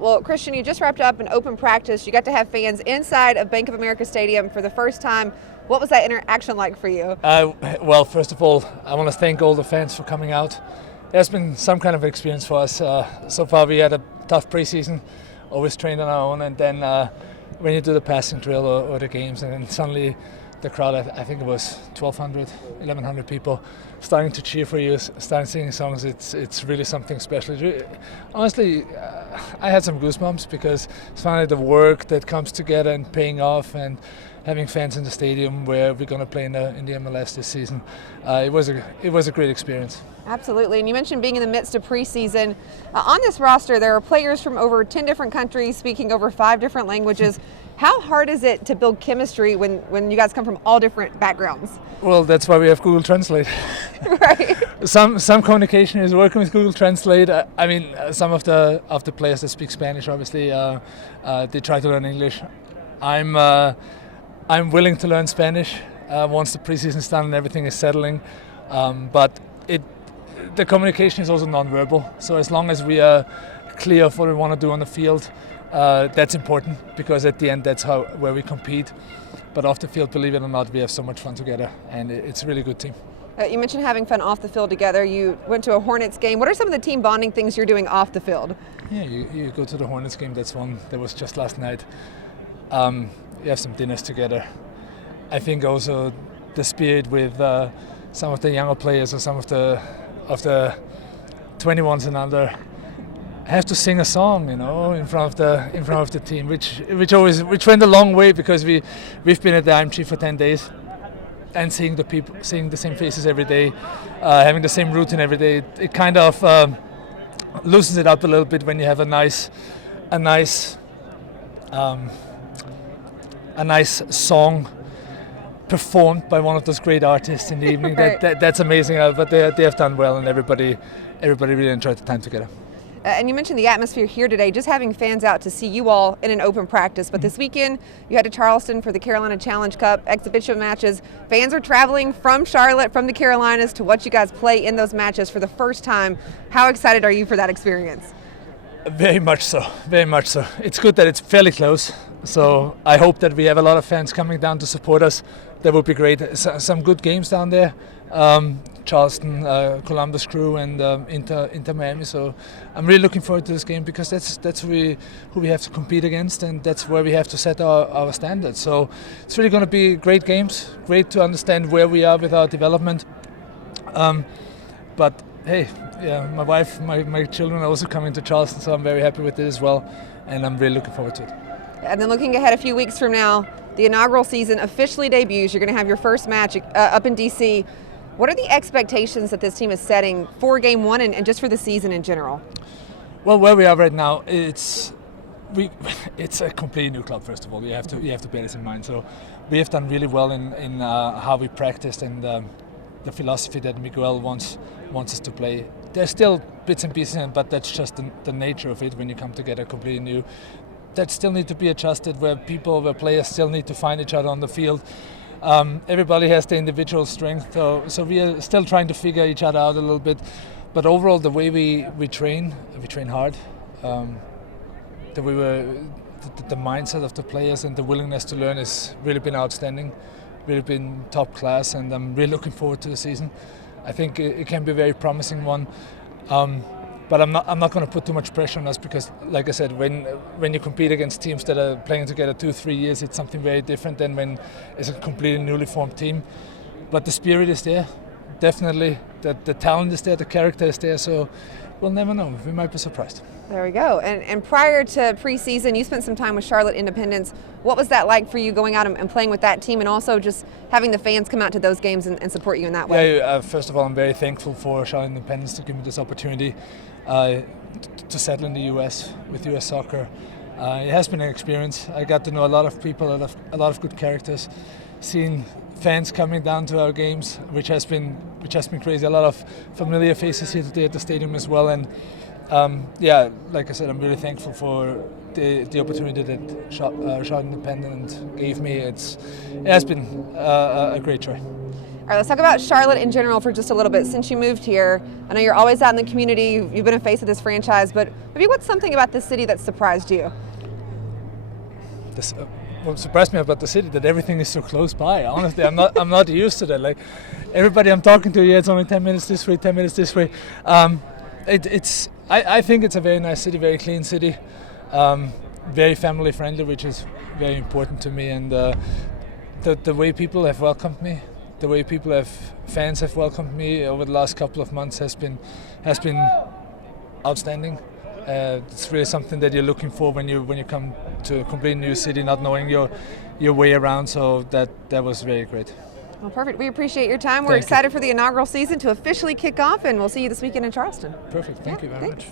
Well, Christian, you just wrapped up an open practice. You got to have fans inside of Bank of America Stadium for the first time. What was that interaction like for you? Well, first of all, I want to thank all the fans for coming out. There's been some kind of experience for us. So far we had a tough preseason, always trained on our own, and then when you do the passing drill or the games, and then suddenly the crowd, I think it was 1,200, 1,100 people starting to cheer for you, starting singing songs. It's really something special. Honestly, I had some goosebumps because it's finally the work that comes together and paying off, and having fans in the stadium where we're going to play in the MLS this season. It was a great experience. Absolutely, and you mentioned being in the midst of preseason. On this roster, there are players from over 10 different countries speaking over 5 different languages. How hard is it to build chemistry when you guys come from all different backgrounds? Well, that's why we have Google Translate. Right. Some communication is working with Google Translate. I mean, some of the players that speak Spanish, obviously, they try to learn English. I'm willing to learn Spanish once the preseason is done and everything is settling. But the communication is also nonverbal. So as long as we are clear of what we want to do on the field, that's important, because at the end that's where we compete. But off the field, believe it or not, we have so much fun together, and it's a really good team. You mentioned having fun off the field together. You went to a Hornets game. What are some of the team bonding things you're doing off the field? Yeah, you go to the Hornets game. That's one that was just last night. You have some dinners together. I think also the spirit with some of the younger players or some of the 21s and under have to sing a song, in front of the team, which went a long way, because we've been at the IMG for 10 days, and seeing the people, seeing the same faces every day, having the same routine every day, it kind of loosens it up a little bit when you have a nice song performed by one of those great artists in the evening. Right. That's amazing. But they have done well, and everybody really enjoyed the time together. And you mentioned the atmosphere here today, just having fans out to see you all in an open practice. But this weekend, you had to Charleston for the Carolina Challenge Cup exhibition matches. Fans are traveling from Charlotte, from the Carolinas, to watch you guys play in those matches for the first time. How excited are you for that experience? Very much so, very much so. It's good that it's fairly close. So I hope that we have a lot of fans coming down to support us. That would be great. Some good games down there. Charleston, Columbus Crew, and Inter Miami. So I'm really looking forward to this game, because that's who we have to compete against, and that's where we have to set our standards. So it's really going to be great games. Great to understand where we are with our development. But hey, yeah, my wife, my children are also coming to Charleston, so I'm very happy with it as well, and I'm really looking forward to it. And then looking ahead a few weeks from now, the inaugural season officially debuts. You're going to have your first match up in D.C. What are the expectations that this team is setting for Game 1 and just for the season in general? Well, where we are right now, it's a completely new club. First of all, you have to bear this in mind. So we have done really well in how we practiced, and the philosophy that Miguel wants us to play. There's still bits and pieces, but that's just the nature of it when you come together completely new. That still need to be adjusted, where players still need to find each other on the field. Everybody has their individual strength, so we are still trying to figure each other out a little bit. But overall, the way we train hard. The mindset of the players and the willingness to learn has really been outstanding, really been top class, and I'm really looking forward to the season. I think it can be a very promising one. But I'm not going to put too much pressure on us, because, like I said, when you compete against teams that are playing together 2-3 years, it's something very different than when it's a completely newly formed team. But the spirit is there, definitely. The talent is there, the character is there. So we'll never know. We might be surprised. There we go. And prior to preseason, you spent some time with Charlotte Independence. What was that like for you, going out and playing with that team, and also just having the fans come out to those games and support you in that way? Yeah, first of all, I'm very thankful for Charlotte Independence to give me this opportunity to settle in the US with US soccer. It has been an experience. I got to know a lot of people, a lot of good characters. Seeing fans coming down to our games, which has been crazy. A lot of familiar faces here today at the stadium as well. And like I said, I'm really thankful for the opportunity that Charlotte Independent gave me. It has been a great joy. right, let's talk about Charlotte in general for just a little bit. Since you moved here, I know you're always out in the community. You've been a face of this franchise, but maybe what's something about this city that surprised you? What surprised me about the city that everything is so close by. Honestly, I'm not used to that. Like everybody I'm talking to, it's only 10 minutes this way, 10 minutes this way. I think it's a very nice city, very clean city, very family friendly, which is very important to me. And the way people have welcomed me, the way fans have welcomed me over the last couple of months has been outstanding. It's really something that you're looking for when you come to a completely new city, not knowing your way around. So that was very great. Well, perfect. We appreciate your time. We're excited for the inaugural season to officially kick off, and we'll see you this weekend in Charleston. Perfect. Thank you very much.